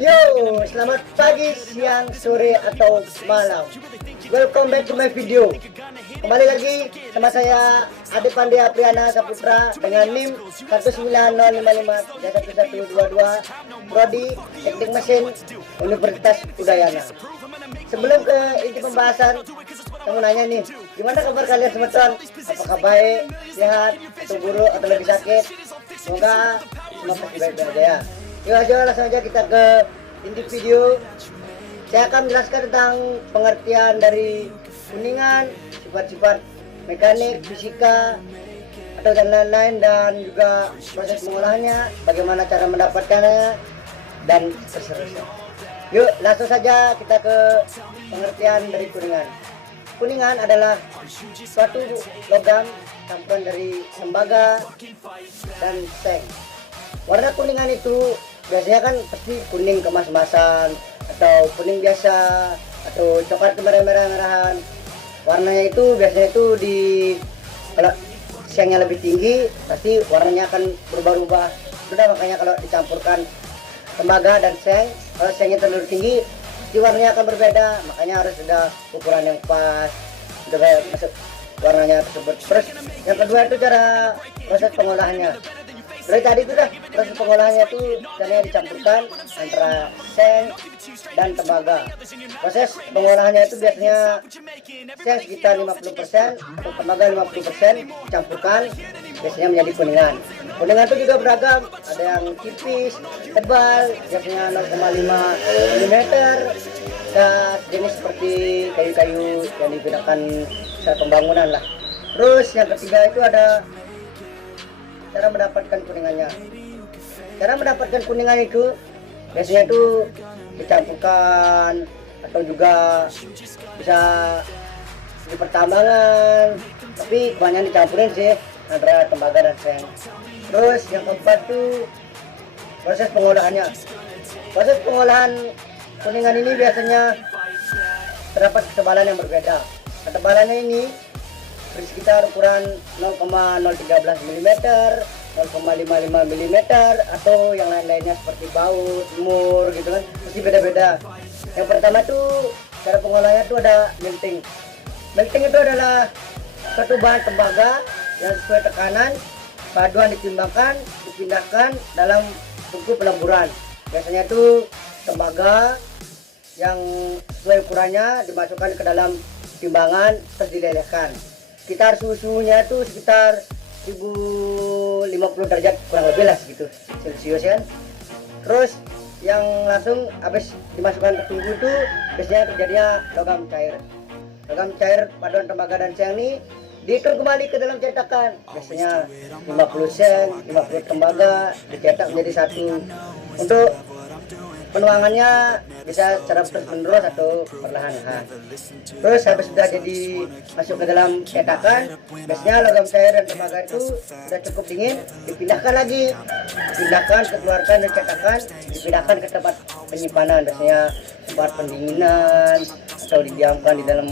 Yo, selamat pagi, siang, sore, atau malam. Welcome back to my video. Kembali lagi sama saya Ade Pandya Priana Saputra dengan NIM 19055-1122 Prodi Teknik Mesin Universitas Udayana. Sebelum ke inti pembahasan, saya mau nanya nih, gimana kabar kalian semua? Apakah baik, sehat, atau buruk, atau lagi sakit? Semoga semua pasti baik-baik aja ya. Yuk aja langsung aja kita ke inti video. Saya akan menjelaskan tentang pengertian dari kuningan, sifat-sifat mekanik, fisika, atau dan lain-lain, dan juga proses pengolahannya, bagaimana cara mendapatkannya, dan seterusnya. Yuk langsung saja kita ke pengertian dari kuningan. Kuningan adalah suatu logam campuran dari tembaga dan seng. Warna kuningan itu biasanya kan pasti kuning kemas-kemasan atau kuning biasa atau coklat kemerah-merahan. Warnanya itu biasanya itu kalau sengnya lebih tinggi pasti warnanya akan berubah-ubah. Sudah makanya kalau dicampurkan tembaga dan seng, kalau sengnya terlalu tinggi pasti warnanya akan berbeda. Makanya harus ada ukuran yang pas, udah kayak masuk warnanya tersebut. Terus yang kedua itu cara proses pengolahannya. Dari tadi itu dah proses pengolahannya itu caranya dicampurkan antara seng dan tembaga. Proses pengolahannya itu biasanya seng sekitar 50% atau tembaga 50% dicampurkan, biasanya menjadi kuningan. Kuningan itu juga beragam, ada yang tipis, tebal, biasanya 0,5 mm, dan jenis seperti kayu-kayu yang digunakan saat pembangunan lah. Terus yang ketiga itu ada cara mendapatkan kuningannya. Cara mendapatkan kuningan itu biasanya itu dicampurkan atau juga bisa di pertambangan, tapi kebanyakan dicampurin sih antara tembaga dan seng. Terus yang keempat itu proses pengolahannya. Proses pengolahan kuningan ini biasanya terdapat ketebalan yang berbeda. Ketebalannya ini sekitar ukuran 0,013 mm, 0,55 mm, atau yang lain-lainnya seperti baut, mur gitu kan, pasti beda-beda. Yang pertama tuh cara pengolahannya tuh ada melting. Melting itu adalah suatu bahan tembaga yang sesuai tekanan, paduan ditimbangkan, dipindahkan dalam tungku peleburan. Biasanya tuh tembaga yang sesuai ukurannya dimasukkan ke dalam timbangan terus dilelehkan. Sekitar suhunya itu sekitar 1050 derajat kurang lebih lah segitu Celcius kan. Terus yang langsung habis dimasukkan ke tungku itu biasanya terjadinya logam cair. Logam cair paduan tembaga dan seng ini diikat kembali ke dalam cetakan. Biasanya 50 seng, 50 tembaga dicetak menjadi satu. Untuk penuangannya bisa secara terus-menerus atau perlahan-lahan. Terus habis sudah jadi masuk ke dalam cetakan, biasanya logam cair dan tembaga itu sudah cukup dingin, dipindahkan lagi, dipindahkan, dikeluarkan dari cetakan, dipindahkan ke tempat penyimpanan, biasanya tempat pendinginan atau didiamkan di dalam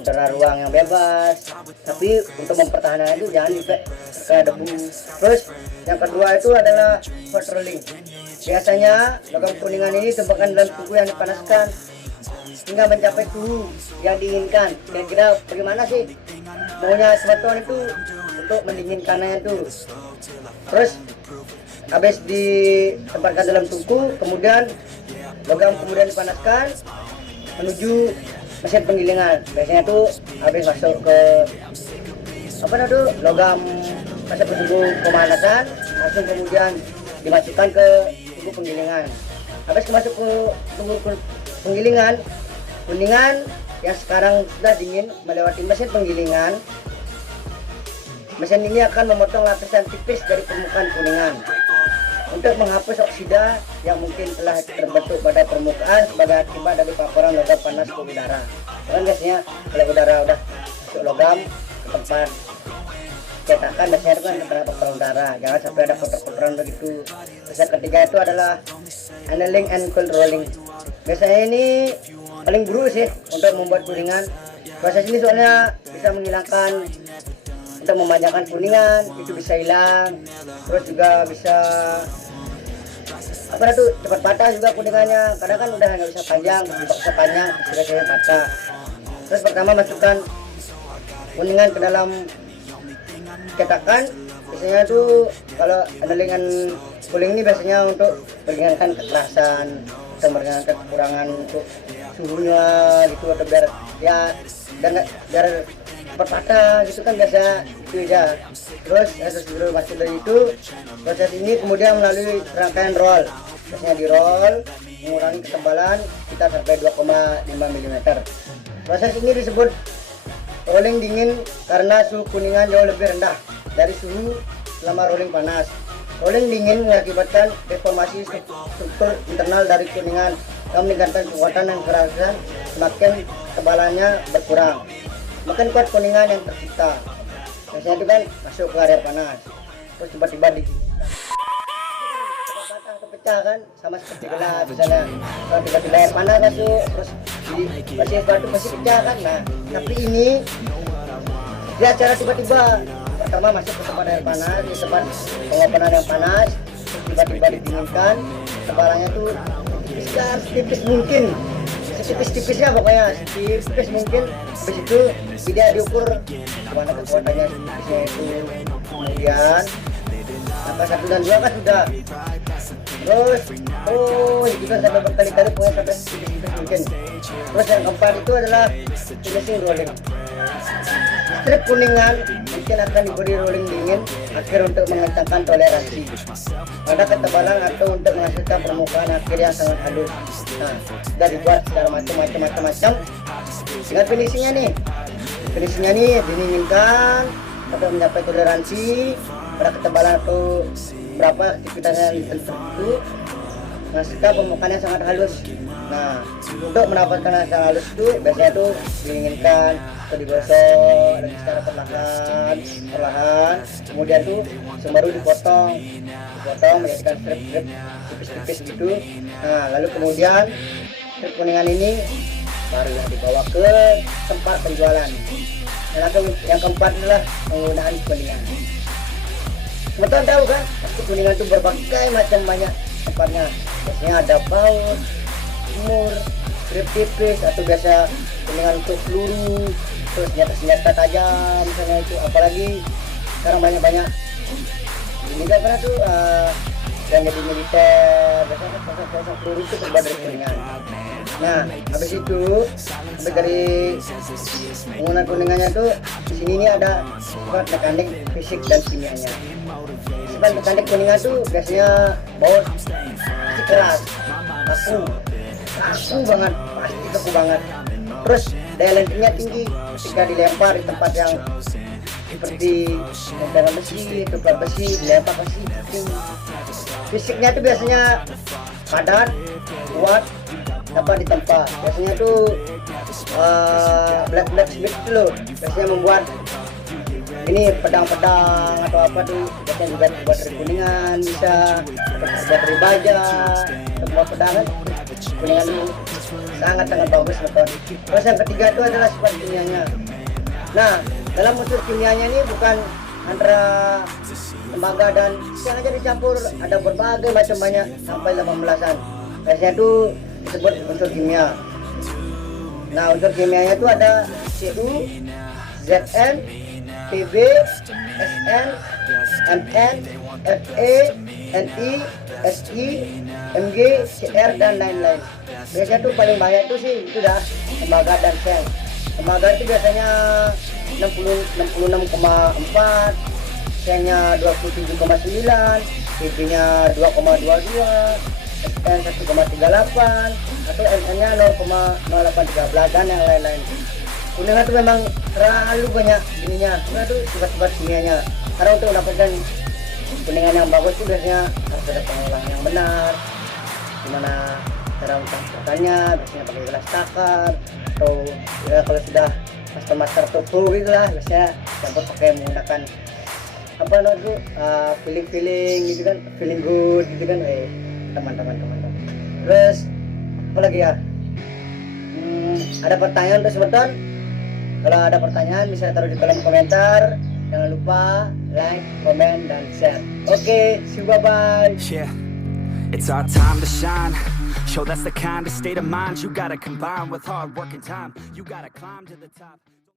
udara ruang yang bebas. Tapi untuk mempertahankan itu jangan kayak debu. Terus yang kedua itu adalah hot rolling. Biasanya logam kuningan ini ditempatkan dalam tungku yang dipanaskan hingga mencapai suhu yang diinginkan. Kira-kira bagaimana sih maunya smartphone itu untuk mendinginkannya itu. Terus habis ditempatkan dalam tungku, kemudian logam kemudian dipanaskan menuju mesin penggilingan. Biasanya itu habis masuk ke logam masuk ke tungku pemanasan, langsung kemudian dimasukkan ke tungku penggilingan. Habis masuk ke tungku penggilingan, kuningan yang sekarang sudah dingin melewati mesin penggilingan. Mesin ini akan memotong lapisan tipis dari permukaan kuningan untuk menghapus oksida yang mungkin telah terbentuk pada permukaan sebagai akibat dari paparan logam panas ke udara. Kan biasanya kalau udara udah masuk logam ke tempat cetakan, biasanya itu kan kena paparan udara, jangan sampai ada kotor-kotoran begitu. Terus yang ketiga itu adalah handling and controlling. Biasanya ini paling buru sih untuk membuat kuningan. Proses ini soalnya bisa menghilangkan, untuk memanjangkan kuningan itu bisa hilang, terus juga bisa apa itu cepat patah juga kuningannya. Kadang kan udah nggak bisa panjang, tidak bisa panjang, sudah patah. Terus pertama masukkan kuningan ke dalam cetakan. Biasanya tuh kalau analingan guling ini biasanya untuk meringankan kekerasan atau meringankan kekurangan untuk suhunya gitu, atau biar ya biar patah gitu kan biasa itu ya. Terus dulu masuk dari itu, proses ini kemudian melalui rangkaian roll. Biasanya di roll mengurangi ketebalan kita sampai 2,5 mm. Proses ini disebut rolling dingin karena suhu kuningan jauh lebih rendah dari suhu selama rolling panas. Rolling dingin mengakibatkan deformasi struktur internal dari kuningan yang meningkatkan kekuatan dan kekerasan, semakin ketebalannya berkurang, makin kuat kuningan yang tercipta. Biasanya itu kan masuk ke area panas, terus tiba-tiba di patah kepecah kan, sama seperti gelas misalnya. Kalau tiba-tiba air panas masuk, terus di batu pasti pecah kan. Nah, tapi ini dia cara tiba-tiba. Pertama masuk ke tempat air panas, di tempat pengopenan yang panas, tiba-tiba didinginkan, ketebalannya tuh tipis mungkin, tipis-tipisnya pokoknya, tipis mungkin. Habis itu tidak diukur mana kekuatannya tipisnya itu. Kemudian angka 1 dan 2 kan sudah. Terus itu kan sampai berkali-kali pokoknya sampai tipis mungkin. Terus yang keempat itu adalah finishing rolling. Strip kuningan mungkin akan diberi rolling dingin akhir untuk mengencangkan toleransi pada ketebalan atau untuk menghasilkan permukaan akhir yang sangat halus. Nah, sudah dibuat secara macam-macam. Dengan finishingnya nih dinginkan untuk mencapai toleransi pada ketebalan atau berapa aktivitasnya tertentu, menghasilkan permukaan yang sangat halus. Nah, untuk mendapatkan hasil halus itu biasanya tuh dinginkan atau digosok secara perlahan, kemudian tuh baru dipotong menjadikan strip tipis-tipis gitu. Nah, lalu kemudian strip kuningan ini baru yang dibawa ke tempat penjualan. Dan yang keempat adalah penggunaan kuningan. Teman-teman tahu kan, pasti kuningan itu berbagai macam banyak tempatnya. Biasanya ada paus, umur, strip tipis, atau biasa kuningan untuk peluru, terus senjata tajam misalnya itu. Apalagi sekarang banyak ini kan pernah tuh yang jadi militer, biasanya pasang peluru itu terbuat dari kuningan. Nah, habis itu dari penggunaan kuningannya tuh di sini ini ada sifat mekanik, fisik dan kimianya. Sifat mekanik kuningan tuh biasanya baut pasti keras, kaku banget, pasti kaku banget. Terus daya lentingnya tinggi ketika dilempar di tempat yang seperti lembaran besi, tukar besi, dilempar besi tinggi. Fisiknya tuh biasanya padat, kuat, dapat ditempa. Biasanya tuh blacksmith itu loh, biasanya membuat ini pedang-pedang atau apa tuh, biasanya juga buat dari kuningan, bisa buat dari baja, buat pedangan kuningan itu sangat bagus betul. Terus yang ketiga itu adalah sifat kimianya. Nah, dalam unsur kimianya ini bukan antara tembaga dan yang aja dicampur, ada berbagai macam, banyak sampai 18-an. Biasanya itu disebut unsur kimia. Nah, unsur kimianya itu ada Cu, Zn, Pb, Sn, Mn, Fe, Ni, Si, Mg, Cr dan lain-lain. Biasanya tuh paling banyak tuh sih itu dah tembaga dan seng. Tembaga itu biasanya 66,4, sengnya 27,9, Pb-nya 2,22, Sn 1,38, atau Mn-nya 0,0813 dan yang lain-lain. Kuningan itu memang terlalu banyak ininya, karena itu sifat-sifat kimianya. Karena untuk mendapatkan kuningan yang bagus itu biasanya harus ada pengolahan yang benar, gimana cara mencampurkannya, biasanya pakai gelas takar, atau ya kalau sudah master toko gitu lah, biasanya campur pakai menggunakan apa namanya feeling gitu kan, feeling good gitu kan, teman-teman. Terus apa lagi ya, ada pertanyaan terus teman-teman? Kalau ada pertanyaan bisa taruh di kolom komentar. Jangan lupa like, komen, dan share. Oke, see you, bye-bye. Yeah. It's our time to shine. Show that's the kind of state of mind you gotta combine with hard work and time. You gotta climb to the top.